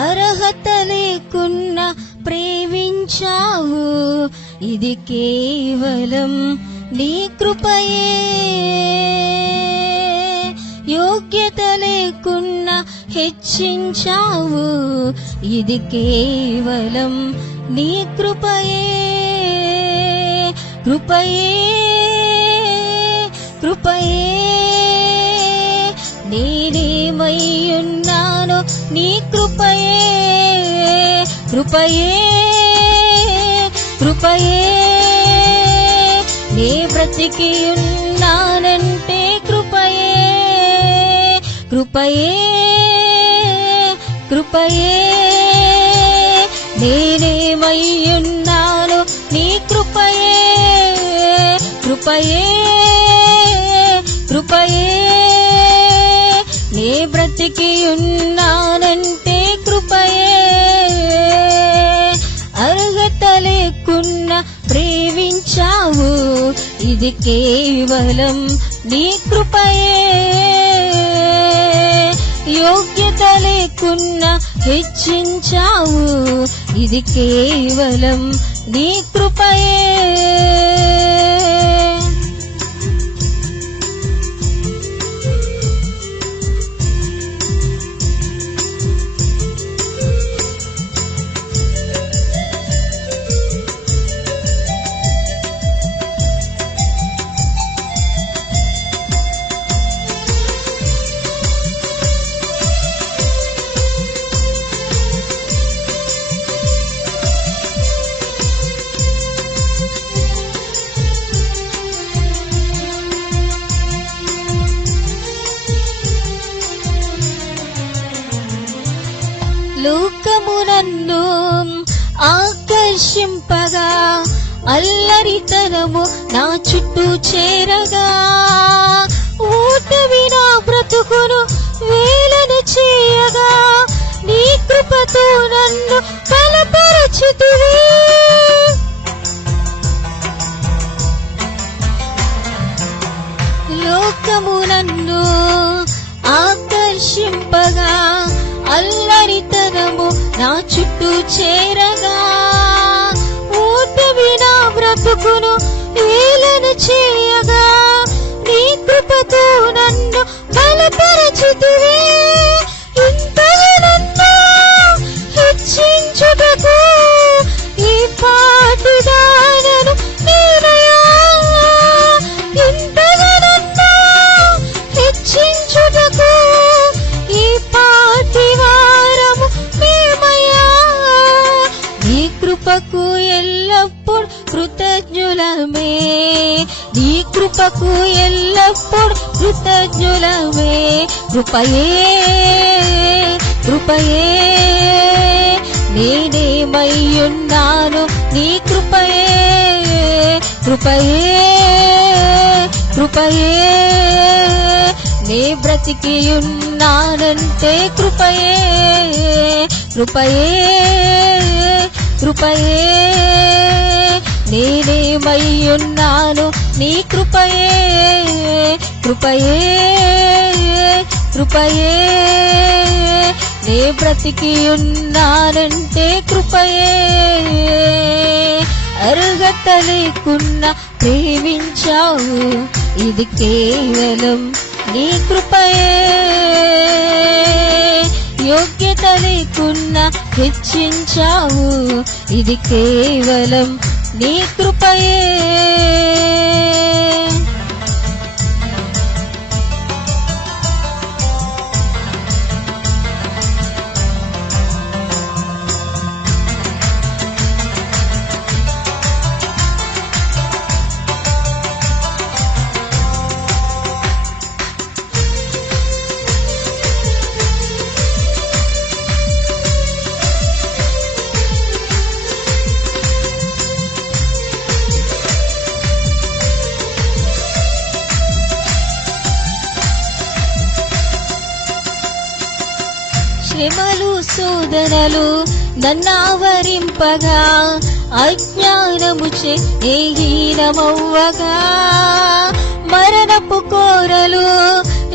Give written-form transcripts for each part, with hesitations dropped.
అర్హత లేకున్నా ప్రేమించావు, ఇది కేవలం నీ కృపయే. యోగ్యత లేకున్నా హెచ్చించావు, ఇది కేవలం నీ కృపయే. కృపయే కృపయే నేనేమై ఉన్నానో నీ కృపయే. కృపయే కృపయే నే బ్రతికి ఉన్నానంటే కృపయే. కృపయే కృపయే నేనేమై ఉన్నానో నీ కృపయే. కృపయే కృపయే నే బ్రతికి ఉన్నానంటే కృపయే. అర్హత లేకున్నా ప్రేమించావు, ఇది కేవలం నీ కృపయే. యోగ్యత లేకున్నా హెచ్చించావు, ఇది కేవలం నీ కృపయే. లోకము నన్ను ఆకర్షింపగా, అల్లరితనము నా చుట్టూ చేరగా, ఓటమి నా బ్రతుకును వేలను చేయగా, నీ కృపతో నన్ను బలపరచుతివి. లోకము నన్ను ఆకర్షింపగా, అల్లరితనము నా చుట్టూ చేరగా, ఓటమి నా బ్రతుకును ఏలను చేయగా, నీ కృపతో నన్ను బలపరచుతివి. ఇంతగా నన్ను హెచ్చించుటకు ఈ పాటి దానను నేనయా. ఇంతగా నన్ను హెచ్చించుటకు ఈ పాటి వారము మేమయ్యా. నీ కృపకు ఎల్లప్పుడు కృతజ్ఞులమే, నీ కృపకు ఎల్లప్పుడు కృతజ్ఞులమే. కృపయే కృపయే నేనేమై ఉన్నాను నీ కృపయే. కృపయే కృపయే నే బ్రతికి ఉన్నానంటే కృపయే. కృపయే కృపయే నేనేమై ఉన్నాను నీ కృపయే. కృపయే కృపయే నే బ్రతికి ఉన్నానంటే కృపయే. అర్హత లేకున్నా ప్రేమించావు, ఇది కేవలం నీ కృపయే. యోగ్యత లేకున్నా హెచ్చించావు, ఇది కేవలం నీ కృపయే. శ్రమలు శోధనలు నన్నావరింపగా, అజ్ఞానముచే హీనమవ్వగా, మరణపు కోరలు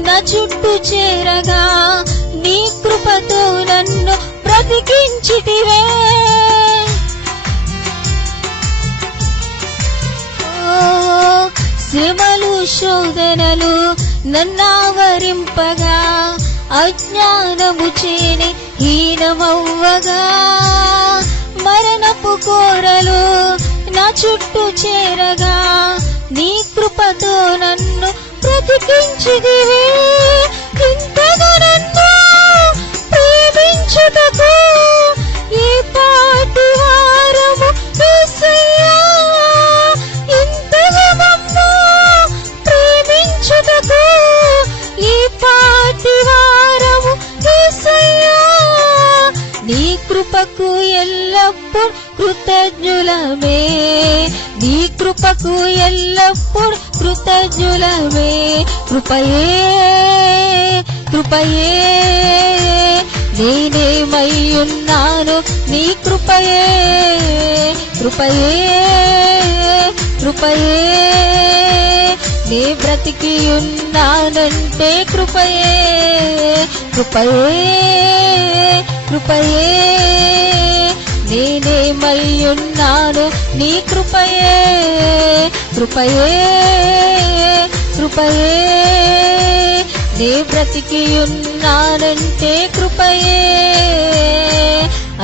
నా చుట్టూ చేరగా, నీ కృపతో నన్ను ప్రతి బ్రతికించితివే. శ్రమలు శోధనలు నన్నావరింపగా, అజ్ఞానము చేని హీనమవ్వగా, మరణపు కోరలు నా చుట్టూ చేరగా, నీ కృపతో నన్ను బ్రతికించితివే. ఇంతగా నన్ను ప్రేమించుటకు ఈ పాటి వారము యేసయ్యా. ఇంతగా నన్ను ప్రేమించుటకు ఈ పాటి వారము యేసయ్యా. నీ కృపకు ఎల్లప్పుడు కృతజ్ఞులమే, నీ కృపకు ఎల్లప్పుడు కృతజ్ఞులమే. కృపయే కృపయే నేనేమై ఉన్నాను, నీ కృపయే కృపయే కృపయే. నే బ్రతికి ఉన్నానంటే కృపయే కృపయే కృపయే. నేనేమై ఉన్నాను, నీ కృపయే కృపయే కృపయే. నే బ్రతికి ఉన్నానంటే కృపయే.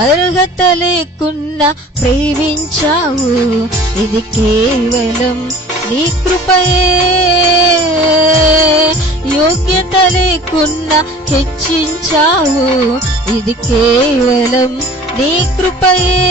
అర్హత లేకున్నా ప్రేమించావు, ఇది కేవలం నీ కృపయే. యోగ్యత లేకున్నా హెచ్చించావు, ఇది కేవలం నీ కృపయే.